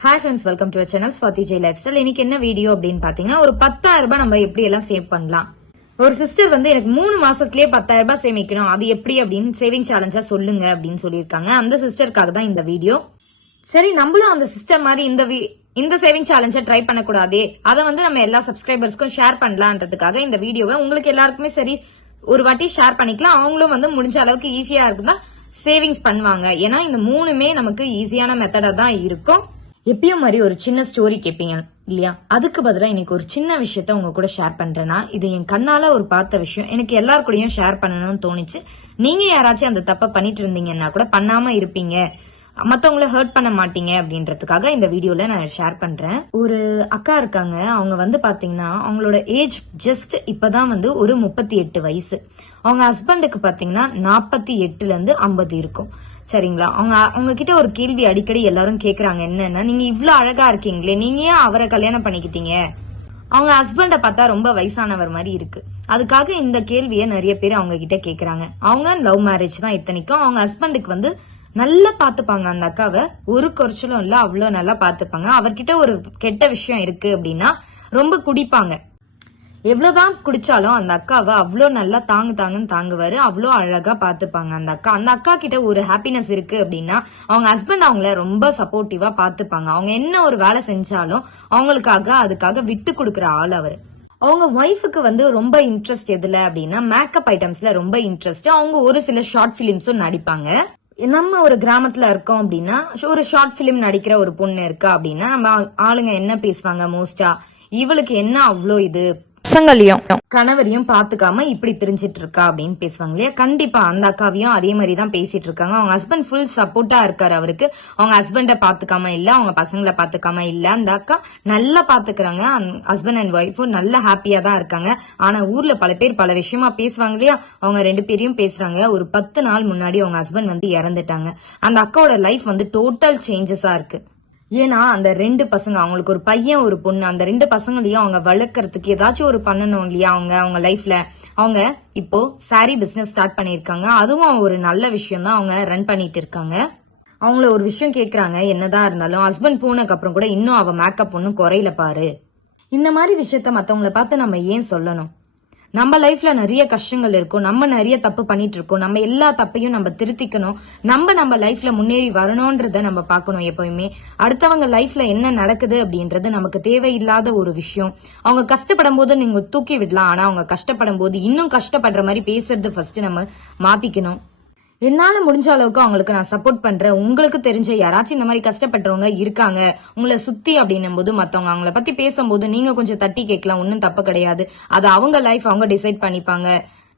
Hi friends welcome to channel Swathi Jai life style இன்னைக்கு என்ன video அப்படின்னு பாத்தீங்கன்னா ஒரு பத்தாயிரம் ரூபாய் நம்ம எப்படி எல்லாம் சேவ் பண்ணலாம்? ஒரு சிஸ்டர் வந்து எனக்கு மூணு மாசத்துலயே பத்தாயிரம் ரூபாய் சேமிக்கணும். அது எப்படி அப்படின்னு சேவிங் சேலஞ்சா சொல்லுங்க அப்படின்னு சொல்லியிருக்காங்க. அந்த சிஸ்டருக்காக தான் இந்த வீடியோ சரி நம்மளும் அந்த சிஸ்டர் மாதிரி இந்த வி- இந்த சேவிங் சேலஞ்சை ட்ரை பண்ணக்கூடாதே? அதை வந்து நம்ம எல்லா சப்ஸ்கிரைபர்ஸ்க்கும் ஷேர் பண்ணலான்றதுக்காக இந்த வீடியோவை உங்களுக்கு எல்லாருக்குமே சரி ஒரு வாட்டி ஷேர் பண்ணிக்கலாம். அவங்களும் வந்து முடிஞ்ச அளவுக்கு ஈஸியா இருக்குதா? சேவிங்ஸ் பண்ணுவாங்க. ஏன்னா இந்த மூணுமே நமக்கு ஈஸியான மெத்தடா தான் இருக்கும். எப்பயும் மாதிரி ஒரு சின்ன ஸ்டோரி கேட்பீங்க இல்லையா? அதுக்கு பதிலாக இன்னைக்கு ஒரு சின்ன விஷயத்த உங்க கூட ஷேர் பண்றேன்னா இது என் கண்ணால ஒரு பார்த்த விஷயம் எனக்கு எல்லாருக்கூடயும் ஷேர் பண்ணணும்னு தோணுச்சு. நீங்க யாராச்சும் அந்த தப்பை பண்ணிட்டு இருந்தீங்கன்னா கூட பண்ணாம இருப்பீங்க. மற்றவங்கள ஹர்ட் பண்ண மாட்டீங்க அப்படின்றதுக்காக இந்த வீடியோல நான் ஷேர் பண்றேன். ஒரு அக்கா இருக்காங்க. அவங்க வந்து பாத்தீங்கன்னா அவங்களோட ஏஜ் ஜஸ்ட் இப்பதான் வந்து ஒரு முப்பத்தி எட்டு வயசு. அவங்க ஹஸ்பண்டுக்கு பாத்தீங்கன்னா நாற்பத்தி எட்டுல இருந்து ஐம்பது இருக்கும். சரிங்களா? அவங்க அவங்க கிட்ட ஒரு கேள்வி அடிக்கடி எல்லாரும் கேக்குறாங்க. என்னன்னா நீங்க இவ்வளோ அழகா இருக்கீங்களே. நீங்க ஏன் அவரை கல்யாணம் பண்ணிக்கிட்டீங்க? அவங்க ஹஸ்பண்ட பார்த்தா ரொம்ப வயசானவர் மாதிரி இருக்கு. அதுக்காக இந்த கேள்வியை நிறைய பேர் அவங்க கிட்ட கேக்குறாங்க. அவங்க லவ் மேரேஜ் தான் இத்தனைக்கும். அவங்க ஹஸ்பண்டுக்கு வந்து நல்லா பாத்துப்பாங்க அந்த அக்காவை. ஒரு குறைச்சலும் இல்ல அவ்வளவு நல்லா பாத்துப்பாங்க அவர்கிட்ட ஒரு கெட்ட விஷயம் இருக்கு அப்படின்னா ரொம்ப குடிப்பாங்க. எவ்வளவுதான் குடிச்சாலும் அந்த அக்காவை அவ்வளோ நல்லா தாங்கு தாங்குன்னு தாங்குவாரு. அவ்வளோ அழகா பாத்துப்பாங்க அந்த அக்கா. அந்த அக்கா கிட்ட ஒரு ஹாப்பினஸ் இருக்கு அப்படின்னா அவங்க ஹஸ்பண்ட் அவங்கள ரொம்ப சப்போர்ட்டிவா பாத்துப்பாங்க அவங்க என்ன ஒரு வேலை செஞ்சாலும் அவங்களுக்காக அதுக்காக விட்டு கொடுக்குற ஆள் அவரு. அவங்க ஒய்ஃபுக்கு வந்து ரொம்ப இன்ட்ரெஸ்ட் எதுல அப்படின்னா மேக்கப் ஐட்டம்ஸ்ல ரொம்ப இன்ட்ரெஸ்ட் அவங்க ஒரு சில ஷார்ட் பிலிம்ஸும் நடிப்பாங்க. நம்ம ஒரு கிராமத்துல இருக்கோம் அப்படின்னா ஒரு ஷார்ட் பிலிம் நடிக்கிற ஒரு பொண்ணு இருக்கா அப்படின்னா நம்ம ஆளுங்க என்ன பேசுவாங்க மோஸ்டா இவளுக்கு என்ன அவ்வளோ இது? பசங்களையும். கணவரையும் பாத்துக்காம இப்படி தெரிஞ்சிட்டு இருக்கா அப்படின்னு பேசுவாங்க இல்லையா? கண்டிப்பா அந்த அக்காவையும் அதே மாதிரி தான் பேசிட்டு இருக்காங்க அவங்க ஹஸ்பண்ட் ஃபுல் சப்போர்ட்டா இருக்காரு அவருக்கு. அவங்க ஹஸ்பண்ட பாத்துக்காம இல்ல அவங்க பசங்களை பாத்துக்காம இல்ல. அந்த அக்கா நல்லா பாத்துக்கிறாங்க. ஹஸ்பண்ட் அண்ட் ஒய்ஃபும் நல்ல ஹாப்பியா தான் இருக்காங்க. ஆனா ஊர்ல பல பேர் பல விஷயமா பேசுவாங்க இல்லையா? அவங்க ரெண்டு பேரையும் பேசுறாங்க. ஒரு பத்து நாள் முன்னாடி அவங்க ஹஸ்பண்ட் வந்து இறந்துட்டாங்க. அந்த அக்காவோட லைஃப் வந்து டோட்டல் சேஞ்சஸா இருக்கு. ஏன்னா அந்த ரெண்டு பசங்க அவங்களுக்கு ஒரு பையன் ஒரு பொண்ணு அந்த ரெண்டு பசங்களையும் அவங்க வளர்க்கறதுக்கு ஏதாச்சும் ஒரு பண்ணணும் இல்லையா அவங்க அவங்க லைஃப்ல அவங்க இப்போ சாரி பிசினஸ் ஸ்டார்ட் பண்ணிருக்காங்க அதுவும் ஒரு நல்ல விஷயம் தான் அவங்க ரன் பண்ணிட்டு இருக்காங்க அவங்கள ஒரு விஷயம் கேக்குறாங்க என்னதான் இருந்தாலும் ஹஸ்பண்ட் போனதுக்கு அப்புறம் கூட இன்னும் அவ மேக்கப் ஒன்னும் குறையில பாரு. இந்த மாதிரி விஷயத்த மத்தவங்கள பார்த்து நம்ம ஏன் சொல்லணும்? நம்ம லைஃப்ல நிறைய கஷ்டங்கள் இருக்கும். நம்ம நிறைய தப்பு பண்ணிட்டு இருக்கோம். நம்ம எல்லா தப்பையும் நம்ம திருத்திக்கணும். நம்ம நம்ம லைஃப்ல முன்னேறி வரணும்ன்றத நம்ம பார்க்கணும் எப்பவுமே அடுத்தவங்க லைஃப்ல என்ன நடக்குது அப்படின்றது நமக்கு தேவையில்லாத ஒரு விஷயம். அவங்க கஷ்டப்படும் போது நீங்க தூக்கி விடலாம். ஆனா அவங்க கஷ்டப்படும் போது இன்னும் கஷ்டப்படுற மாதிரி பேசுறது ஃபர்ஸ்ட் நம்ம மாத்திக்கணும். என்னால முடிஞ்ச அளவுக்கு அவங்களுக்கு நான் சப்போர்ட் பண்றேன். உங்களுக்கு தெரிஞ்ச யாராச்சும் இந்த மாதிரி கஷ்டப்பட்டவங்க இருக்காங்க உங்களை சுத்தி அப்படின்னும் போது மத்தவங்க அவங்கள பத்தி பேசும்போது நீங்க கொஞ்சம் தட்டி கேட்கலாம். ஒன்றும் தப்பு கிடையாது. அது அவங்க லைஃப் அவங்க டிசைட் பண்ணிப்பாங்க.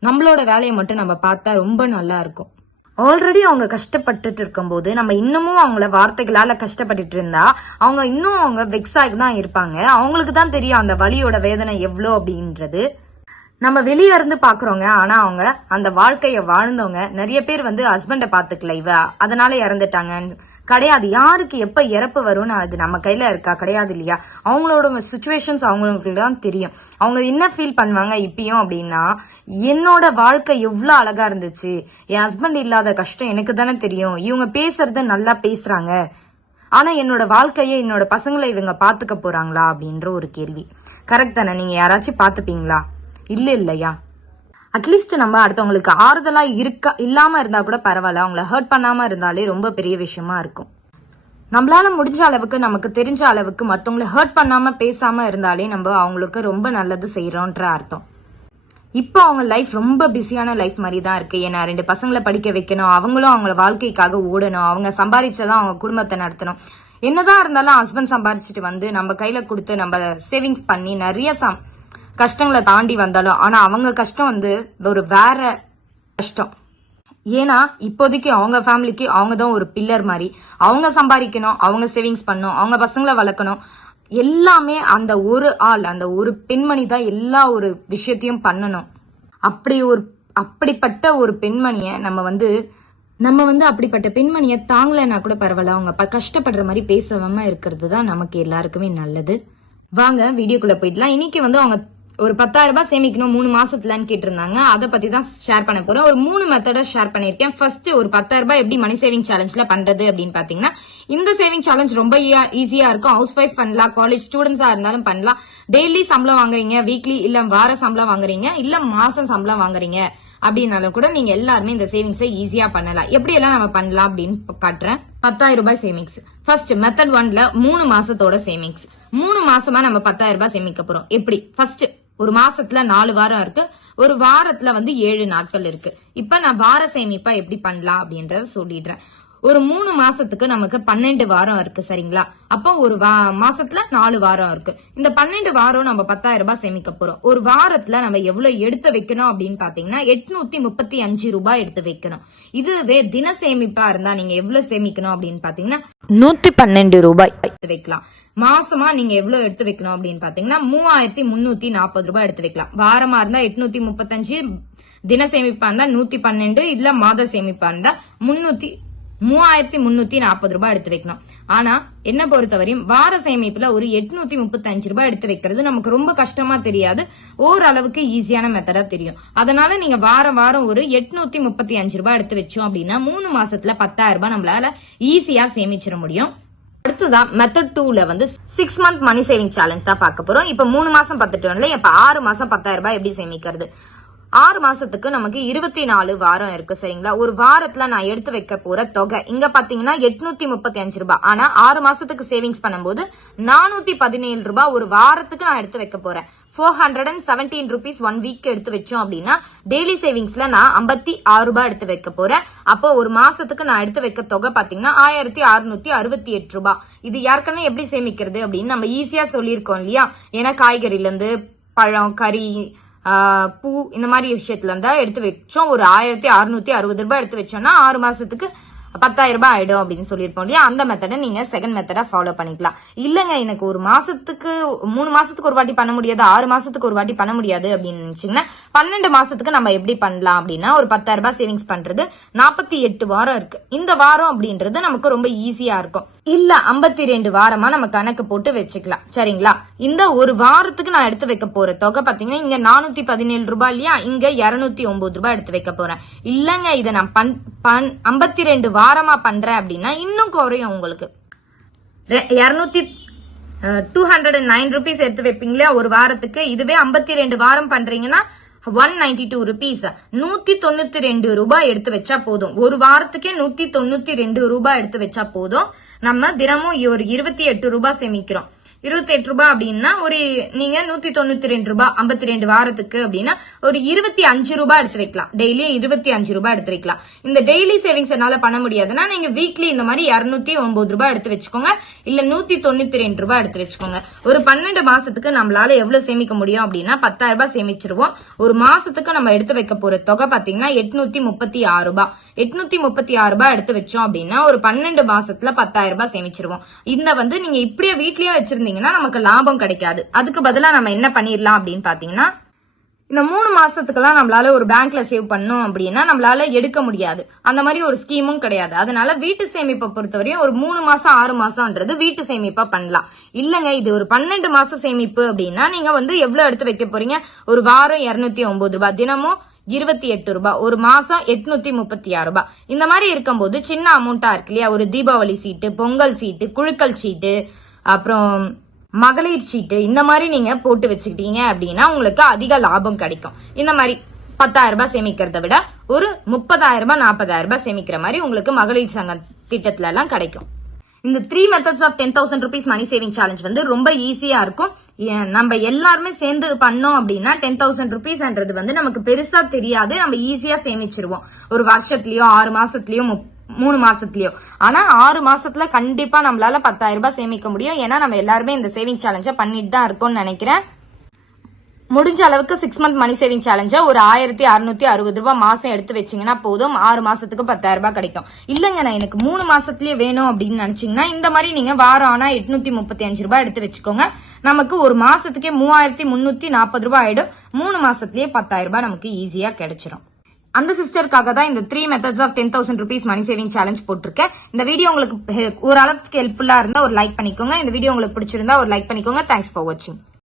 நம்மளோட வேலையை மட்டும் நம்ம பார்த்தா ரொம்ப நல்லா இருக்கும். ஆல்ரெடி அவங்க கஷ்டப்பட்டுட்டு இருக்கும்போது நம்ம இன்னமும் அவங்கள வார்த்தைகளால கஷ்டப்பட்டுட்டு இருந்தா அவங்க இன்னும் அவங்க வெக்ஸ் ஆகி தான் இருப்பாங்க. அவங்களுக்கு தான் தெரியும் அந்த வழியோட வேதனை எவ்வளோ அப்படின்றது. நம்ம வெளியில இருந்து பாக்குறோங்க ஆனா அவங்க அந்த வாழ்க்கைய வாழ்ந்தவங்க நிறைய பேர் வந்து ஹஸ்பண்ட பாத்துக்கல இவ. அதனால இறந்துட்டாங்க. கிடையாது. யாருக்கு எப்ப இறப்பு வரும்னு அது நம்ம கையில இருக்கா? கிடையாது இல்லையா? அவங்களோட சுச்சுவேஷன்ஸ் அவங்களுக்கு தான் தெரியும். அவங்க என்ன ஃபீல் பண்ணுவாங்க இப்பயும் அப்படின்னா என்னோட வாழ்க்கை எவ்வளவு அழகா இருந்துச்சு. என் ஹஸ்பண்ட் இல்லாத கஷ்டம் எனக்கு தானே தெரியும். இவங்க பேசுறது நல்லா பேசுறாங்க. ஆனா என்னோட வாழ்க்கையை என்னோட பசங்களை இவங்க பாத்துக்க போறாங்களா அப்படின்ற ஒரு கேள்வி. கரெக்ட் தானே? நீங்க யாராச்சும் பாத்துப்பீங்களா? இல்ல இல்லையா? அட்லீஸ்ட் நம்ம அடுத்தவங்களுக்கு ஆறுதலா இருக்க இல்லாம இருந்தா கூட பரவாயில்ல. அவங்கள ஹர்ட் பண்ணாம இருந்தாலே ரொம்ப பெரிய விஷயமா இருக்கும். நம்மளால முடிஞ்ச அளவுக்கு நமக்கு தெரிஞ்ச அளவுக்கு மத்தவங்கள ஹர்ட் பண்ணாம பேசாம இருந்தாலே நம்ம அவங்களுக்கு ரொம்ப நல்லது செய்யறோன்ற அர்த்தம். இப்போ அவங்க லைஃப் ரொம்ப பிஸியான லைஃப் மாதிரி தான் இருக்கு. ஏன்னா ரெண்டு பசங்களை படிக்க வைக்கணும் அவங்களும் அவங்கள வாழ்க்கைக்காக ஓடணும் அவங்க சம்பாதிச்சதான் அவங்க குடும்பத்தை நடத்தணும். என்னதான் இருந்தாலும் ஹஸ்பண்ட் சம்பாதிச்சிட்டு வந்து நம்ம கையில கொடுத்து நம்ம சேவிங்ஸ் பண்ணி நிறைய சம் கஷ்டங்களை தாண்டி வந்தாலும் ஆனால் அவங்க கஷ்டம் வந்து ஒரு வேற கஷ்டம். ஏன்னா இப்போதைக்கு அவங்க ஃபேமிலிக்கு அவங்க தான் ஒரு பில்லர் மாதிரி. அவங்க சம்பாதிக்கணும் அவங்க சேவிங்ஸ் பண்ணணும் அவங்க பசங்களை வளர்க்கணும். எல்லாமே அந்த ஒரு ஆள் அந்த ஒரு பெண்மணி தான் எல்லா ஒரு விஷயத்தையும் பண்ணணும். அப்படி ஒரு அப்படிப்பட்ட ஒரு பெண்மணியை நம்ம வந்து நம்ம வந்து அப்படிப்பட்ட பெண்மணியை தாங்கலைன்னா கூட பரவாயில்ல. அவங்க கஷ்டப்படுற மாதிரி பேசாம இருக்கிறது தான் நமக்கு எல்லாருக்குமே நல்லது. வாங்க வீடியோக்குள்ள போயிடலாம். இன்னைக்கு வந்து அவங்க ஒரு பத்தாயிரம் ரூபாய் சேமிக்கணும் மூணு மாசத்துலன்னு கேட்டிருந்தாங்க. அதை பத்தி தான் ஷேர் பண்ண போறேன் ஒரு மூணு மெத்தட ஷேர் பண்ணிருக்கேன் ஃபர்ஸ்ட் ஒரு பத்தாயிரம் ரூபாய் எப்படி மணி சேவிங் சேலஞ்சில் பண்றது அப்படின்னு பாத்தீங்கன்னா இந்த சேவிங் சேலஞ்ச் ரொம்ப ஈஸியா இருக்கும். ஹவுஸ் ஒய்ஃப் பண்ணலாம் காலேஜ் ஸ்டூடெண்ட்ஸா இருந்தாலும் பண்ணலாம். டெய்லி சம்பளம் வாங்குறீங்க வீக்லி இல்ல வார சம்பளம் வாங்குறீங்க இல்ல மாசம் சம்பளம் வாங்குறீங்க அப்படின்னாலும் கூட நீங்க எல்லாருமே இந்த சேவிங்ஸை ஈஸியா பண்ணலாம். எப்படி எல்லாம் நம்ம பண்ணலாம் அப்படின்னு காட்டுறேன். பத்தாயிரம் ரூபாய் சேவிங்ஸ் ஃபர்ஸ்ட் மெத்தட் ஒன்ல மூணு மாசத்தோட சேவிங்ஸ் மூணு மாசமா நம்ம பத்தாயிரம் ரூபாய் சேமிக்க போறோம். எப்படி? ஃபர்ஸ்ட் ஒரு மாசத்துல நாலு வாரம் இருக்கு. ஒரு வாரத்துல வந்து ஏழு நாட்கள் இருக்கு. இப்ப நான் வார சேமிப்பா எப்படி பண்ணலாம் அப்படின்றத சொல்லிடுறேன். ஒரு மூணு மாசத்துக்கு நமக்கு பன்னெண்டு வாரம் இருக்கு சரிங்களா? அப்போ ஒரு வா- மாசத்துல நாலு வாரம் இருக்கு. இந்த பன்னெண்டு வாரம் நம்ம பத்தாயிரம் ரூபாய் சேமிக்க போறோம். ஒரு வாரத்துல நம்ம எவ்வளவு எடுத்து வைக்கணும் அப்படின்னு பாத்தீங்கன்னா எட்நூத்தி முப்பத்தி அஞ்சு ரூபாய் எடுத்து வைக்கணும். இதுவே தின சேமிப்பா இருந்தா நீங்க எவ்வளவு சேமிக்கணும் அப்படின்னு பாத்தீங்கன்னா நூத்தி பன்னெண்டு ரூபாய் எடுத்து வைக்கலாம். மாசமா நீங்க எவ்வளவு எடுத்து வைக்கணும் அப்படின்னு பாத்தீங்கன்னா மூவாயிரத்தி முன்னூத்தி நாற்பது ரூபாய் எடுத்து வைக்கலாம். வாரமா இருந்தா எட்நூத்தி முப்பத்தஞ்சு தின சேமிப்பா இருந்தா நூத்தி பன்னெண்டு இல்ல மாத சேமிப்பா இருந்தா முன்னூத்தி மூவாயிரத்தி முன்னூத்தி நாற்பது ரூபாய் எடுத்து வைக்கணும். ஆனா என்ன பொறுத்தவரையும் வார சேமிப்புல ஒரு எட்நூத்தி முப்பத்தி அஞ்சு ரூபாய் எடுத்து வைக்கிறது நமக்கு ரொம்ப கஷ்டமா தெரியாது. ஓரளவுக்கு ஈஸியான மெத்தடா தெரியும். அதனால நீங்க வாரம் வாரம் ஒரு எட்நூத்தி முப்பத்தி அஞ்சு ரூபாய் எடுத்து வச்சோம் அப்படின்னா மூணு மாசத்துல பத்தாயிரம் ரூபாய் நம்மளால ஈஸியா சேமிச்சிட முடியும். அடுத்ததான் மெத்தட் டூல வந்து six month money saving challenge தான் பார்க்க போறோம். இப்ப மூணு மாசம் பத்துட்டோம்ல இப்ப ஆறு மாசம் பத்தாயிரம் ரூபாய் எப்படி சேமிக்கிறது? ஆறு மாசத்துக்கு நமக்கு இருபத்தி நாலு வாரம் இருக்கு சரிங்களா? ஒரு வாரத்துல நான் எடுத்து வைக்க போற தொகை. இங்க பாத்தீங்கன்னா எட்நூத்தி முப்பத்தி அஞ்சு ரூபாய். ஆனா ஆறு மாசத்துக்கு சேவிங்ஸ் பண்ணும்போது நானூத்தி பதினேழு ரூபாய் ஒரு வாரத்துக்கு நான் எடுத்து வைக்க போறேன். Four hundred and seventeen rupees one week எடுத்து வச்சோம் அப்படின்னா டெய்லி சேவிங்ஸ்ல நான் ஐம்பத்தி ஆறு ரூபாய் எடுத்து வைக்க போறேன். அப்போ ஒரு மாசத்துக்கு நான் எடுத்து வைக்க தொகை பாத்தீங்கன்னா ஆயிரத்தி அறுநூத்தி அறுபத்தி எட்டு ரூபாய். இது யாருக்கன்னா எப்படி சேமிக்கிறது அப்படின்னு நம்ம ஈஸியா சொல்லியிருக்கோம் இல்லையா? ஏன்னா காய்கறில இருந்து பழம் கறி பூ இந்த மாதிரி விஷயத்துல இருந்தா எடுத்து வச்சோம். ஒரு ஆயிரத்தி அறுநூத்தி அறுபது ரூபாய் எடுத்து வச்சோம்னா ஆறு மாசத்துக்கு பத்தாயிரம் ரூபாய் ஆயிடும் அப்படின்னு சொல்லியிருப்போம் இல்லையா? அந்த மெத்தடை நீங்க செகண்ட் மெத்தடா ஃபாலோ பண்ணிக்கலாம். இல்லைங்க எனக்கு ஒரு மாசத்துக்கு மூணு மாசத்துக்கு ஒரு வாட்டி பண்ண முடியாது ஆறு மாசத்துக்கு ஒரு வாட்டி பண்ண முடியாது அப்படின்னு நினைச்சீங்கன்னா பன்னெண்டு மாசத்துக்கு நம்ம எப்படி பண்ணலாம் அப்படின்னா ஒரு பத்தாயிரம் ரூபாய் சேவிங்ஸ் பண்றது நாற்பத்தி எட்டு வாரம் இருக்கு. இந்த வாரம் அப்படின்றது நமக்கு ரொம்ப ஈஸியா இருக்கும். இல்ல ஐம்பத்தி ரெண்டு வாரமா நம்ம கணக்கு போட்டு வச்சுக்கலாம். சரிங்களா? இந்த ஒரு வாரத்துக்கு நான் எடுத்து வைக்க போற தொகை பாத்தீங்கன்னா இங்க நானூத்தி பதினேழு ரூபாய் இல்லையா? இங்க இருநூத்தி ஒன்பது ரூபாய் எடுத்து வைக்க போறேன். இல்லங்க இதை நான் பன் பண் ஐம்பத்தி ரெண்டு வாரமாக பண்ணுறேன் அப்படின்னா இன்னும் குறையும் உங்களுக்கு. இரநூத்தி two hundred and nine rupees எடுத்து வைப்பீங்களா ஒரு வாரத்துக்கு. இதுவே ஐம்பத்தி ரெண்டு வாரம் பண்ணுறீங்கன்னா ஒன் நைன்டி டூ ருபீஸ் நூத்தி தொண்ணூத்தி ரெண்டு ரூபாய் எடுத்து வச்சா போதும். ஒரு வாரத்துக்கே நூத்தி தொண்ணூத்தி ரெண்டு ரூபாய் எடுத்து வச்சா போதும். நம்ம தினமும் ஒரு இருபத்தி எட்டு ரூபாய் சேமிக்கிறோம். இருபத்தி எட்டு ரூபாய் அப்படின்னா ஒரு நீங்க நூத்தி தொண்ணூத்தி ரெண்டு ரூபாய் ஐம்பத்தி ரெண்டு வாரத்துக்கு அப்படின்னா ஒரு இருபத்தி அஞ்சு ரூபாய் எடுத்து வைக்கலாம். டெய்லி இருபத்தி அஞ்சு ரூபாய் எடுத்து வைக்கலாம். இந்த டெய்லி சேவிங்ஸ் என்னால பண்ண முடியாதுன்னா நீங்க வீக்லி இந்த மாதிரி இருநூத்தி ஒன்பது ரூபாய் எடுத்து வச்சுக்கோங்க. இல்ல நூத்தி தொண்ணூத்தி ரெண்டு ரூபாய் எடுத்து வச்சுக்கோங்க. ஒரு பன்னெண்டு மாசத்துக்கு நம்மளால எவ்வளவு சேமிக்க முடியும் அப்படின்னா பத்தாயிரம் ரூபாய் சேமிச்சிருவோம். ஒரு மாசத்துக்கு நம்ம எடுத்து வைக்க போற தொகை பாத்தீங்கன்னா எட்நூத்தி முப்பத்தி ஆறு ரூபாய். எட்நூத்தி முப்பத்தி ஆறு ரூபாய் எடுத்து வச்சோம் அப்படின்னா ஒரு பன்னெண்டு மாசத்துல பத்தாயிரம் ரூபாய் சேமிச்சிருவோம். இந்த வந்து நீங்க இப்படியே வீட்லயே வச்சிருந்தீங்கன்னா நமக்கு லாபம் கிடைக்காது. அதுக்கு பதிலாக நம்ம என்ன பண்ணிடலாம் அப்படின்னு பார்த்தீங்கன்னா இந்த மூணு மாசத்துக்கெல்லாம் நம்மளால ஒரு பேங்க்ல சேவ் பண்ணோம் அப்படின்னா நம்மளால எடுக்க முடியாது. அந்த மாதிரி ஒரு ஸ்கீமும் கிடையாது. அதனால வீட்டு சேமிப்பை பொறுத்தவரையும் ஒரு மூணு மாசம் ஆறு மாசம்ன்றது வீட்டு சேமிப்பா பண்ணலாம். இல்லங்க இது ஒரு பன்னெண்டு மாசம் சேமிப்பு அப்படின்னா நீங்க வந்து எவ்வளவு எடுத்து வைக்க போறீங்க? ஒரு வாரம் இருநூத்தி ஒன்பது ரூபாய் தினமும் இருபத்தி எட்டு ரூபாய் ஒரு மாசம் எட்நூத்தி முப்பத்தி ஆறு ரூபாய். இந்த மாதிரி இருக்கும்போது சின்ன அமௌண்டா இருக்கு இல்லையா? ஒரு தீபாவளி சீட்டு பொங்கல் சீட்டு குழுக்கள் சீட்டு அப்புறம் மகளிர் சீட்டு இந்த மாதிரி நீங்க போட்டு வச்சுக்கிட்டீங்க அப்படின்னா உங்களுக்கு அதிக லாபம் கிடைக்கும். இந்த மாதிரி பத்தாயிரம் ரூபாய் சேமிக்கிறத விட ஒரு முப்பதாயிரம் ரூபாய் நாற்பதாயிரம் ரூபாய் சேமிக்கிற மாதிரி உங்களுக்கு மகளிர் சங்க திட்டத்துல எல்லாம் கிடைக்கும். இந்த three methods of ten thousand rupees money saving challenge வந்து ரொம்ப ஈஸியா இருக்கும். நம்ம எல்லாருமே சேர்ந்து பண்ணோம் அப்படின்னா டென் தௌசண்ட் ருபீஸ்ன்றது வந்து நமக்கு பெருசா தெரியாது. நம்ம ஈஸியா சேமிச்சிருவோம். ஒரு வருஷத்துலயோ ஆறு மாசத்துலயோ மூணு மாசத்துலயோ. ஆனா ஆறு மாசத்துல கண்டிப்பா நம்மளால பத்தாயிரம் ரூபாய் சேமிக்க முடியும். ஏன்னா நம்ம எல்லாருமே இந்த சேவிங் சேலஞ்ச பண்ணிட்டு தான் இருக்கோம்னு நினைக்கிறேன். முடிஞ்ச அளவுக்கு six month money saving challenge ஒரு ஆயிரத்தி அறுநூத்தி அறுபது ரூபாய் மாசம் எடுத்து வச்சீங்கன்னா போதும். ஆறு மாசத்துக்கு பத்தாயிரம் ரூபாய் கிடைக்கும். இல்லங்க நான் எனக்கு மூணு மாசத்துலயே வேணும் அப்படின்னு நினைச்சீங்கன்னா இந்த மாதிரி நீங்க வாரம் ஆனா எட்நூத்தி முப்பத்தி அஞ்சு ரூபாய் எடுத்து வச்சுக்கோங்க. நமக்கு ஒரு மாசத்துக்கே மூவாயிரத்தி முன்னூத்தி நாற்பது ரூபாய் ஆயிடும். மூணு மாசத்துலயே பத்தாயிரம் ரூபாய் நமக்கு ஈஸியா கிடைச்சிரும். அந்த சிஸ்டருக்காக தான் இந்த three methods of ten thousand rupees money saving challenge போட்டிருக்கேன். இந்த வீடியோ உங்களுக்கு ஓரளவுக்கு ஹெல்ப்ஃபுல்லா இருந்தா ஒரு லைக் பண்ணிக்கோங்க. இந்த வீடியோ உங்களுக்கு பிடிச்சிருந்தா ஒரு லைக் பண்ணிக்கோங்க. தேங்க்ஸ் ஃபார் வாட்சிங்